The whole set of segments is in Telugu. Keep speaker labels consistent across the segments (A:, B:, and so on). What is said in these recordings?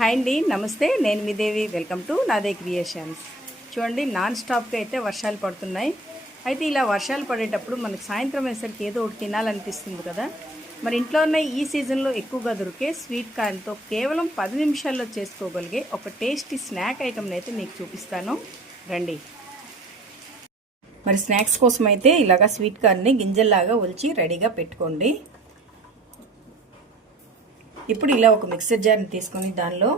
A: హాయ్ అండి నమస్తే. నేను మీ Devi. Welcome to Nade creations. చూడండి నాన్ స్టాప్గా అయితే వర్షాలు పడుతున్నాయి. అయితే ఇలా వర్షాలు పడేటప్పుడు మనకు సాయంత్రం అయ్యేసరికి ఏదో ఒకటి తినాలనిపిస్తుంది కదా. మరి ఇంట్లో ఉన్న ఈ సీజన్లో ఎక్కువగా దొరికే స్వీట్ కార్న్తో కేవలం పది నిమిషాల్లో చేసుకోగలిగే ఒక టేస్టీ స్నాక్ ఐటమ్ని అయితే మీకు చూపిస్తాను. రండి. మరి స్నాక్స్ కోసం అయితే ఇలాగా స్వీట్ కార్న్ని గింజల్లాగా ఒలిచి రెడీగా పెట్టుకోండి. ఇప్పుడు ఇలా ఒక మిక్సర్ జార్ని తీసుకొని దానిలో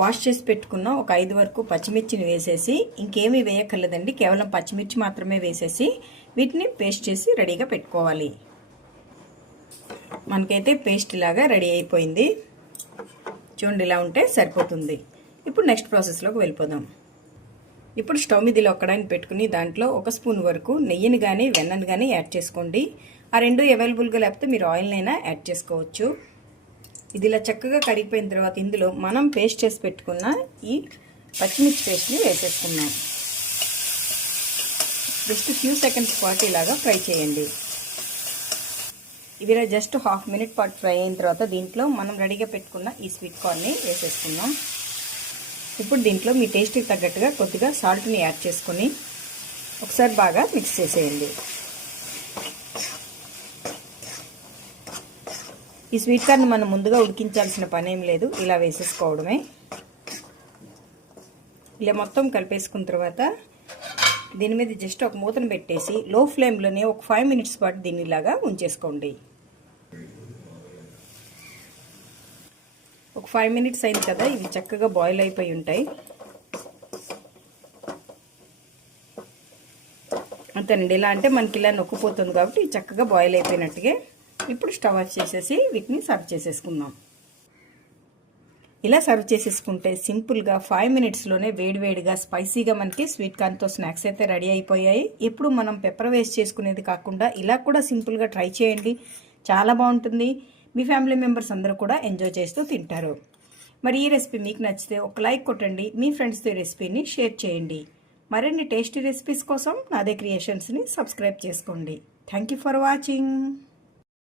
A: వాష్ చేసి పెట్టుకున్న ఒక ఐదు వరకు పచ్చిమిర్చిని వేసేసి ఇంకేమీ వేయక్కర్లేదండి. కేవలం పచ్చిమిర్చి మాత్రమే వేసేసి వీటిని పేస్ట్ చేసి రెడీగా పెట్టుకోవాలి. మనకైతే పేస్ట్ లాగా రెడీ అయిపోయింది. చూడండి ఇలా ఉంటే సరిపోతుంది. ఇప్పుడు నెక్స్ట్ ప్రాసెస్లోకి వెళ్ళిపోదాం. ఇప్పుడు స్టవ్ మీద ఇలా ఒక్కడానికి పెట్టుకుని దాంట్లో ఒక స్పూన్ వరకు నెయ్యిని కానీ వెన్నను కానీ యాడ్ చేసుకోండి. ఆ రెండు అవైలబుల్గా లేకపోతే మీరు ఆయిల్నైనా యాడ్ చేసుకోవచ్చు. ఇది ఇలా చక్కగా కడిగిపోయిన తర్వాత ఇందులో మనం పేస్ట్ చేసి పెట్టుకున్న ఈ పచ్చిమిర్చి పేస్ట్ని వేసేసుకున్నాం జస్ట్ ఫ్యూ సెకండ్స్ పాటు ఇలాగా ఫ్రై చేయండి. ఇవి జస్ట్ హాఫ్ మినిట్ పాటు ఫ్రై అయిన తర్వాత దీంట్లో మనం రెడీగా పెట్టుకున్న ఈ స్వీట్ కార్న్ని వేసేసుకున్నాం ఇప్పుడు దీంట్లో మీ టేస్ట్కి తగ్గట్టుగా కొద్దిగా సాల్ట్ని యాడ్ చేసుకొని ఒకసారి బాగా మిక్స్ చేసేయండి. ఈ స్వీట్ కార్న్ మనం ముందుగా ఉడికించాల్సిన పనేం లేదు ఇలా వేసేసుకోవడమే. ఇలా మొత్తం కలిపేసుకున్న తర్వాత దీని మీద జస్ట్ ఒక మూతను పెట్టేసి లో ఫ్లేమ్లోనే ఒక ఫైవ్ మినిట్స్ పాటు దీన్ని ఇలాగా ఉంచేసుకోండి. ఒక ఫైవ్ మినిట్స్ అయింది కదా ఇవి చక్కగా బాయిల్ అయిపోయి ఉంటాయి. అంతేనండి. ఇలా అంటే మనకి ఇలా నొక్కిపోతుంది కాబట్టి చక్కగా బాయిల్ అయిపోయినట్టుగా ఇప్పుడు స్టవ్ ఆఫ్ చేసేసి వీటిని సర్వ్ చేసేసుకుందాం. ఇలా సర్వ్ చేసేసుకుంటే సింపుల్గా ఫైవ్ మినిట్స్లోనే వేడివేడిగా స్పైసీగా మనకి స్వీట్ కార్న్తో స్నాక్స్ అయితే రెడీ అయిపోయాయి. ఇప్పుడు మనం పెప్పర్ వేస్ట్ చేసుకునేది కాకుండా ఇలా కూడా సింపుల్గా ట్రై చేయండి. చాలా బాగుంటుంది. మీ ఫ్యామిలీ మెంబర్స్ అందరూ కూడా ఎంజాయ్ చేస్తూ తింటారు. మరి ఈ రెసిపీ మీకు నచ్చితే ఒక లైక్ కొట్టండి. మీ ఫ్రెండ్స్తో ఈ రెసిపీని షేర్ చేయండి. మరిన్ని టేస్టీ రెసిపీస్ కోసం నాదే క్రియేషన్స్ని సబ్స్క్రైబ్ చేసుకోండి. Thank you for watching.